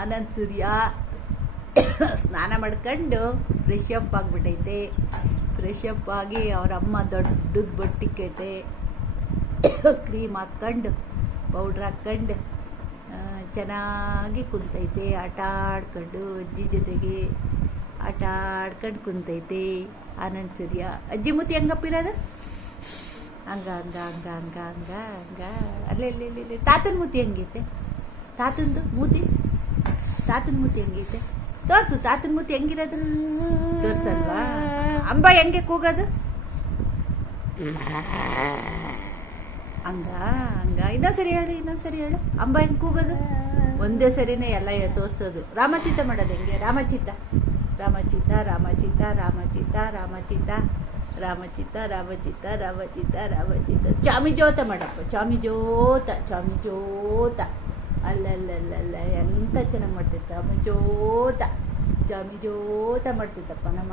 ಆನಂದ್ ಸೂರ್ಯ ಸ್ನಾನ ಮಾಡ್ಕೊಂಡು fresh up ಆಗಿಬಿಟ್ಟೈತೆ. ಫ್ರೆಶ್ ಅಪ್ ಆಗಿ ಅವ್ರ ಅಮ್ಮ ದೊಡ್ಡದು ಬೊಟ್ಟಿಕ್ಕೈತೆ ಕ್ರೀಮ್ ಹಾಕ್ಕೊಂಡು ಪೌಡ್ರ್ ಹಾಕ್ಕೊಂಡು ಚೆನ್ನಾಗಿ ಕುಂತೈತೆ. ಆಟ ಆಡ್ಕೊಂಡು, ಅಜ್ಜಿ ಜೊತೆಗೆ ಆಟ ಆಡ್ಕೊಂಡು ಕುಂತೈತೆ ಆನಂದ್ ಸೂರ್ಯ ಅಜ್ಜಿ ಮುತಿ ಹೆಂಗಪ್ಪಿರೋದು ಹಂಗ ಹಂಗ ಹಂಗ ಹಂಗ ಹಂಗ ಹಂಗ. ಇಲ್ಲಿ ತಾತನ ಮೂತಿ ಹೆಂಗೈತೆ? ತಾತಂದು ಮೂತಿ? ತಾತನ ಮೂತಿ ಹೆಂಗೈತೆ ತೋರ್ಸು ತಾತನ ಮೂತಿ ಹೆಂಗಿರೋದು? ತೋರ್ಸಲ್ವಾ? ಅಂಬ ಹೆಂಗೆ ಕೂಗೋದು? ಹಂಗ ಹಂಗ ಇನ್ನೊಂದ್ಸರಿ ಹೇಳು ಇನ್ನೊಂದ್ಸರಿ ಹೇಳು. ಅಂಬ ಹೆಂಗೆ ಕೂಗೋದು? ಒಂದೇ ಸರಿನೇ ಎಲ್ಲ ತೋರಿಸೋದು. ರಾಮಚಿತ್ತ ಮಾಡೋದು ಹೆಂಗೆ? ರಾಮಚಿತ್ತ. ರಾಮಚಿತ್ತ ರಾಮಚಿತ್ತ ರಾಮಚಿತ್ತ ರಾಮಚಿತ್ತ. ರಾಮಚಿತ್ತ ರಾಮಚಿತ್ತ ರಾಮಚಿತ್ತ ರಾಮಚಿತ್ತ. ಚಾಮಿ ಜ್ಯೋತ ಮಾಡಪ್ಪ. ಚಾಮಿ ಜ್ಯೋತ ಚಾಮಿ ಜೋತ ಅಲ್ಲಲ್ಲಲ್ಲಲ್ಲ, ಎಂತ ಚೆನ್ನಾಗಿ ಮಾಡ್ತಿತ್ತು ಅಮ್ಮ ಜೋತ ಜಾಮಿ ಜೋತ ಮಾಡ್ತಿದ್ದಪ್ಪ. ನಮ್ಮ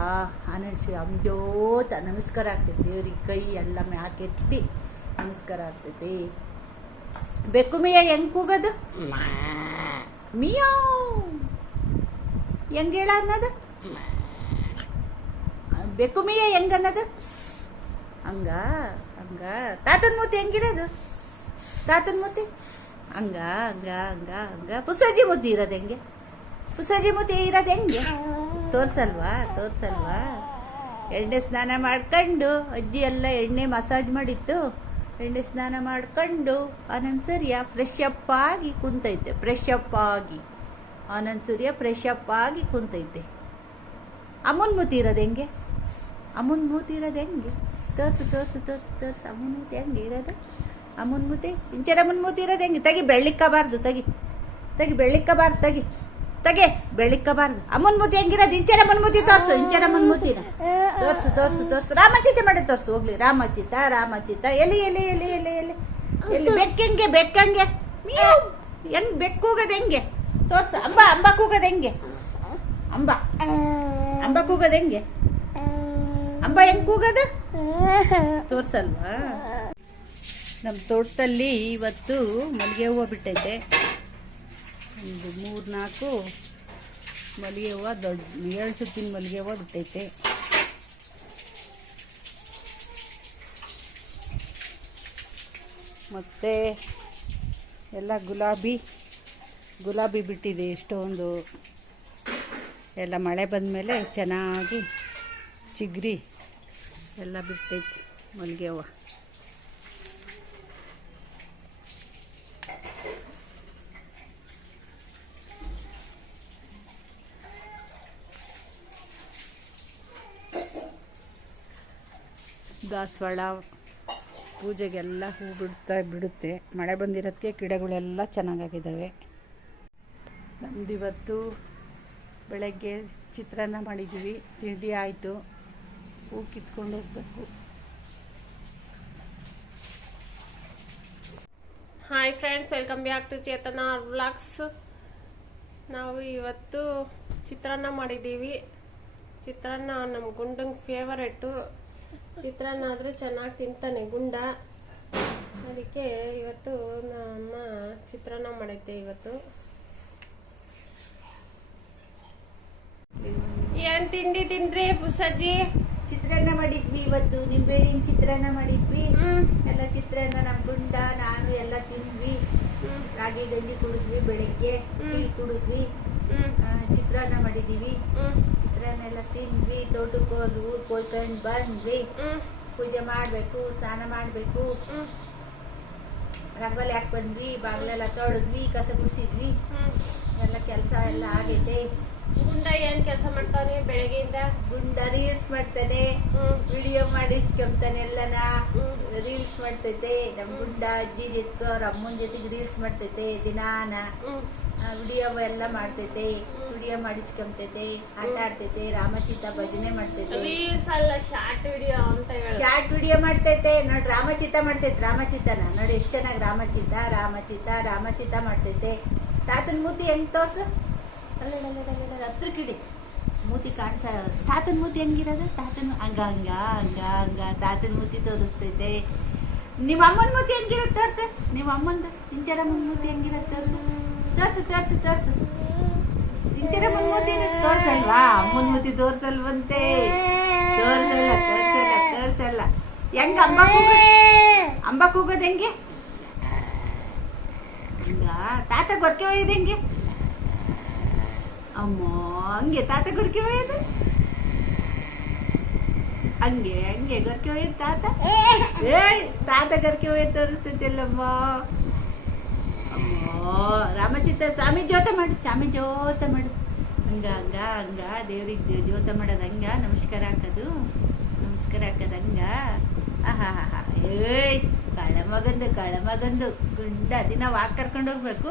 ಆ ಆನಂದಶೂರ್ಯ ಅಮ್ಮ ನಮಸ್ಕಾರ ಆಗ್ತೈತಿ ದೇವ್ರಿಗೆ, ಕೈ ಎಲ್ಲ ಮ್ಯಾಕೆತ್ತಿ ನಮಸ್ಕಾರ ಆಗ್ತೈತಿ. ಬೆಕ್ಕು ಮಿಯ ಹೆಂಗ್ ಕೂಗೋದು? ಮಿಯಾವ್. ಹೆಂಗೆ ಹೇಳ ಅನ್ನೋದು? ಬೆಕ್ಕು ಮಿಯ ಹೆಂಗ ಅನ್ನೋದು? ಹಂಗ ಹಂಗ. ತಾತನ ಮೂತಿ ಹೆಂಗಿರೋದು? ತಾತನ ಮೂತಿ? ಹಂಗ ಹಂಗ ಹಂಗ ಹಂಗ. ಪುಸಜಿ ಮುದ್ದೆ ಇರೋದು ಹೆಂಗೆ? ಪುಸಜಿ ಮುದ್ದೆ ಇರೋದು ಹೆಂಗೆ? ತೋರ್ಸಲ್ವಾ ತೋರ್ಸಲ್ವಾ? ಎಣ್ಣೆ ಸ್ನಾನ ಮಾಡ್ಕೊಂಡು ಅಜ್ಜಿ ಎಲ್ಲ ಎಣ್ಣೆ ಮಸಾಜ್ ಮಾಡಿತ್ತು. ಎಣ್ಣೆ ಸ್ನಾನ ಮಾಡ್ಕೊಂಡು ಆನಂದ್ ಸೂರ್ಯ ಫ್ರೆಶ್ ಅಪ್ ಆಗಿ ಕುಂತೈತೆ ಫ್ರೆಶ್ ಅಪ್ ಆಗಿ. ಆನಂದ್ ಸೂರ್ಯ ಫ್ರೆಶ್ ಅಪ್ ಆಗಿ ಕುಂತೈತೆ. ಅಮ್ಮನ ಮೂತಿ ಇರೋದು ಹೆಂಗೆ? ಅಮ್ಮನ ಮೂತಿ ಇರೋದು ಹೆಂಗೆ? ತೋರ್ಸು ತೋರ್ಸು ತೋರ್ಸು ತೋರ್ಸು. ಅಮ್ಮನ ಮೂತಿ ಹೆಂಗೆ ಇರೋದು? ಅಮ್ಮನ ಮುನ್ಮೂತಿ ಇಂಚರ ಮುನ್ಮೂತಿ ಮೂತಿ ಇರೋದು ಹೆಂಗೆ? ತಗಿ ಬೆಳ್ಳಿಕ್ಕಬಾರ್ದು ತಗಿ. ತಗಿ ಬೆಳ್ಳಿಕ್ಕಬಾರ್ದು ತಗಿ. ತಗೆ ಬೆಳ್ಳಿಕ್ಕಬಾರ್ದು ಆ ಮುನ್ಮೂತಿ ಹೆಂಗಿರೋದು? ಇಂಚರ ಮುನ್ಮೂತಿ ತೋರಿಸು, ಇಂಚರ ಮುನ್ಮೂತಿನ ಮೂತಿನ ತೋರ್ಸು ತೋರ್ಸು ತೋರ್ಸು. ರಾಮಚಿತ್ತ ಮಾಡಿ, ತೋರ್ಸು, ಹೋಗ್ಲಿ. ರಾಮಚಿತ್ತ ರಾಮಚಿತ್ತ ಎಲ್ಲಿ ಎಲ್ಲಿ ಎಲ್ಲಿ ಎಲ್ಲಿ ಎಲ್ಲಿ? ಎಲ್ಲಿ ಬೆಕ್ಕಂಗೆ ಬೆಕ್ಕಂಗೆ. ಹೆಂಗ್? ಬೆಕ್ಕು ಹೆಂಗೆ? ತೋರ್ಸು. ಅಂಬ ಅಂಬ ಕೂಗೋದು ಹೆಂಗೆ? ಅಂಬ. ಅಂಬ ಕೂಗೋದು ಹೆಂಗೆ? ಅಂಬ ಹೆಂಗ್ ಕೂಗೋದು? ತೋರ್ಸಲ್ವಾ? ನಮ್ಮ ತೋಟದಲ್ಲಿ ಇವತ್ತು ಮಲ್ಲಿಗೆ ಹೂವು ಬಿಟ್ಟೈತೆ. ಒಂದು ಮೂರು ನಾಲ್ಕು ಮಲ್ಲಿಗೆ ಹೂವು ದೊಡ್ಡ, ಏಳು ಸುತ್ತಿನ ಮಲ್ಲಿಗೆ ಹೂವು ಬಿಟ್ಟೈತೆ. ಮತ್ತು ಎಲ್ಲ ಗುಲಾಬಿ ಗುಲಾಬಿ ಬಿಟ್ಟಿದೆ ಎಷ್ಟೊಂದು. ಎಲ್ಲ ಮಳೆ ಬಂದಮೇಲೆ ಚೆನ್ನಾಗಿ ಚಿಗ್ರಿ ಎಲ್ಲ ಬಿಟ್ಟೈತೆ ಮಲ್ಲಿಗೆ ಹೂವು. ದಾಸವಾಳ ಪೂಜೆಗೆಲ್ಲ ಹೂ ಬಿಡ್ತಾ ಬಿಡುತ್ತೆ. ಮಳೆ ಬಂದಿರೋದಕ್ಕೆ ಗಿಡಗಳೆಲ್ಲ ಚೆನ್ನಾಗಾಗಿದ್ದಾವೆ. ನಮ್ದಿವತ್ತು ಬೆಳಗ್ಗೆ ಚಿತ್ರಾನ್ನ ಮಾಡಿದ್ದೀವಿ ತಿಂಡಿ ಆಯಿತು. ಹೂ ಕಿತ್ಕೊಂಡು ಹೋಗ್ಬೇಕು. Hi friends welcome back to Chetana vlogs ನಾವು ಇವತ್ತು ಚಿತ್ರಾನ್ನ ಮಾಡಿದ್ದೀವಿ ಚಿತ್ರಾನ್ನ ನಮ್ಮ ಗುಂಡಂಗೆ ಫೇವರೆಟ್ಟು ಚಿತ್ರಾನ್ನ ಆದರೂ ಚೆನ್ನಾಗಿ ತಿಂತಾನೆ ಗುಂಡ. ಅದಕ್ಕೆ ಇವತ್ತು ನಮ್ಮ ಚಿತ್ರಾನ್ನ ಮಾಡೈತೆ ಇವತ್ತು. ಏನ್ ತಿಂಡಿ ತಿಂದ್ರಿ ಪುಸಜ್ಜಿ ಚಿತ್ರಾನ್ನ ಮಾಡಿದ್ವಿ ಇವತ್ತು. ನಿಂಬೆಹಣ್ಣಿನ ಚಿತ್ರಾನ್ನ ಮಾಡಿದ್ವಿ. ಎಲ್ಲ ಚಿತ್ರಾನ್ನ ನಮ್ಮ ಗುಂಡ ನಾನು ಎಲ್ಲ ತಿಂದ್ವಿ. ರಾಗಿ ಗಂಜಿ ಕುಡಿದ್ವಿ ಬೆಳಿಗ್ಗೆ ಟೀ ಕುಡಿದ್ವಿ. ಚಿತ್ರಾನ್ನ ಮಾಡಿದ್ದೀವಿ ಹ್ಮ್. ಚಿತ್ರಾನ್ನ ಎಲ್ಲ ತಿಂದ್ವಿ ತೋಟಕ್ಕೆ ಹೋದ್ವು ಕೊಯ್ಕೊಂಡು ಬಂದ್ವಿ. ಪೂಜೆ ಮಾಡಬೇಕು ಸ್ನಾನ ಮಾಡಬೇಕು. ರಂಗೋಲಿ ಹಾಕಿ ಬಂದ್ವಿ ಬಾಗಿಲೆಲ್ಲ ತೊಳೆದ್ವಿ ಕಸ ಗುಡಿಸಿದ್ವಿ. ಎಲ್ಲ ಕೆಲಸ ಎಲ್ಲ ಆಗೈತೆ. ಗುಂಡ ಏನ್ ಕೆಲಸ ಮಾಡ್ತಾನೆ ಬೆಳಗ್ಗೆಯಿಂದ? ಗುಂಡ ರೀಲ್ಸ್ ಮಾಡ್ತಾನೆ ವಿಡಿಯೋ ಮಾಡಿಸ್ಕೊಂತಾನೆ ಎಲ್ಲನ. ರೀಲ್ಸ್ ಮಾಡ್ತೈತೆ ನಮ್ ಗುಂಡ ಅಜ್ಜಿ ಜೊತೆ ಅವ್ರ ಅಮ್ಮನ ಜೊತೆಗೆ ರೀಲ್ಸ್ ಮಾಡ್ತೈತೆ ದಿನಾನ. ವಿಡಿಯೋ ಎಲ್ಲ ಮಾಡ್ತೈತೆ ವಿಡಿಯೋ ಮಾಡಿಸ್ಕೊಂತೈತೆ ಆಟ ಆಡ್ತೈತೆ ರಾಮಚಿತ ಭಜನೆ ಮಾಡ್ತೈತೆ. ರೀಲ್ಸ್ ಅಲ್ಲ ಶಾರ್ಟ್ ವಿಡಿಯೋ ಅಂತ ಶಾರ್ಟ್ ವಿಡಿಯೋ ಮಾಡ್ತೈತೆ. ನೋಡಿ ರಾಮಚಿತ ಮಾಡ್ತೈತೆ ರಾಮಚಿತನ. ನೋಡಿ ಎಷ್ಟು ಚೆನ್ನಾಗಿ ರಾಮಚಿತ ರಾಮಚಿತ ರಾಮಚಿತ ಮಾಡ್ತೈತೆ. ತಾತನ ಮೂತಿ ಹೆಂಗ್ ತೋರ್ಸು? ಕಿಡಿ. ಮೂತಿ ಕಾಣ್ತಾ ತಾತನ ಮೂತಿ ಹೆಂಗಿರೋದು? ತಾತನ ಹಂಗ ಹಂಗ ಹಂಗ ಹಂಗ. ತಾತನ ಮೂತಿ ತೋರಿಸ್ತೈತೆ. ನಿಮ್ಮ ಅಮ್ಮನ ಮೂತಿ ಹೆಂಗಿರೋದು ತೋರ್ಸು. ನಿಮ್ಮ ಇಂಚರ ಇಂಚರಮ್ಮನ ಮೂತಿ ಹೆಂಗಿರೋದು ತೋರ್ಸು. ತೋರ್ಸು ತೋರ್ಸು ತೋರ್ಸು. ಇಂಚರಮ್ಮನ ಮೂತಿ ತೋರ್ಸಲ್ವಾ? ತೋರ್ಸಲ್ವಾ ಮೂತಿ ತೋರ್ಸಲ್ವಂತೆ. ತೋರ್ಸಲ್ಲ ತೋರ್ಸಲ್ಲ ತೋರ್ಸಲ್ಲ. ಹೆಂಗ ಅಂಬ ಅಂಬ ಕೂಗೋದು ಹೆಂಗೆ? ಹಂಗ. ತಾತ ಗೊರ್ಕೆ ಒಯ್ಯೋದು ಹೆಂಗೆ? ಅಮ್ಮ, ಹಂಗೆ ತಾತ ಗುರ್ಕೆ ಒಯ್ಯೋದು? ಹಂಗೆ ಹಂಗೆ ಗರ್ಕೆ ಒಯ್ಯೋದು ತಾತ? ಏಯ್, ತಾತ ಗರ್ಕೆ ಒಯ್ಯೋದು ತೋರಿಸ್ತೈತಿಲ್ಲಮ್ಮ ಅಮ್ಮ, ರಾಮಚಿತ್ತ, ಸ್ವಾಮಿ ಜೋತ ಮಾಡು, ಸ್ವಾಮಿ ಜೋತ ಮಾಡು. ಹಂಗ ಹಂಗ ಹಂಗ, ದೇವ್ರಿಗೆ ಜೋತ ಮಾಡೋದು ಹಂಗ, ನಮಸ್ಕಾರ ಹಾಕೋದು ನಮಸ್ಕಾರ ಹಾಕೋದು ಹಂಗ. ಆಹಾ ಹಾ ಏಯ್ ಕಳಮಗಂದು ಮಗಂದು ಕಳ ಮಗಂದು, ಗುಂಡ, ದಿನ ವಾಕ್ ಕರ್ಕೊಂಡು ಹೋಗ್ಬೇಕು.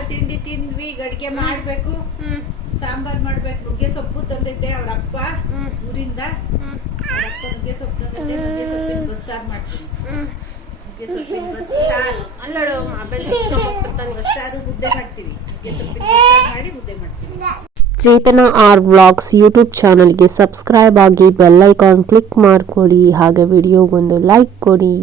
ತಿಂಡಿ ತಿಂದ್ವಿ ಗಡಿಗೆ ಮಾಡ್ಬೇಕು. ಸಾಂಬಾರ್ ಮಾಡ್ಬೇಕು. ನುಗ್ಗೆ ಸೊಪ್ಪು ತಂದಿದ್ದೆ ಅವ್ರ ಅಪ್ಪ ಊರಿಂದ. ಅಪ್ಪ ನುಗ್ಗೆ ಸೊಪ್ಪು ತಂದಿದ್ದೆ. ನುಗ್ಗೆ ಸೊಪ್ಪಿನ ಬಸ್ಸಾರು ಮಾಡ್ತೀನಿ. ನುಗ್ಗೆ ಸೊಪ್ಪಿನ ಬಸ್ಸಾರು ಅಲ್ಲಡು ಬಸ್ಸಾರು ಮುದ್ದೆ ಮಾಡ್ತೀವಿ. ನುಗ್ಗೆ ಸೊಪ್ಪಿನ ಬಸ್ಸಾರು ಮಾಡಿ ಮುದ್ದೆ ಮಾಡ್ತೀವಿ. ಚೇತನ ಆರ್ ವ್ಲಾಗ್ಸ್ ಯೂಟ್ಯೂಬ್ ಚಾನಲ್ಗೆ ಸಬ್ಸ್ಕ್ರೈಬ್ ಆಗಿ ಬೆಲ್ ಐಕಾನ್ ಕ್ಲಿಕ್ ಮಾಡಿಕೊಡಿ. ಹಾಗೆ ವಿಡಿಯೋಗೊಂದು ಲೈಕ್ ಕೊಡಿ.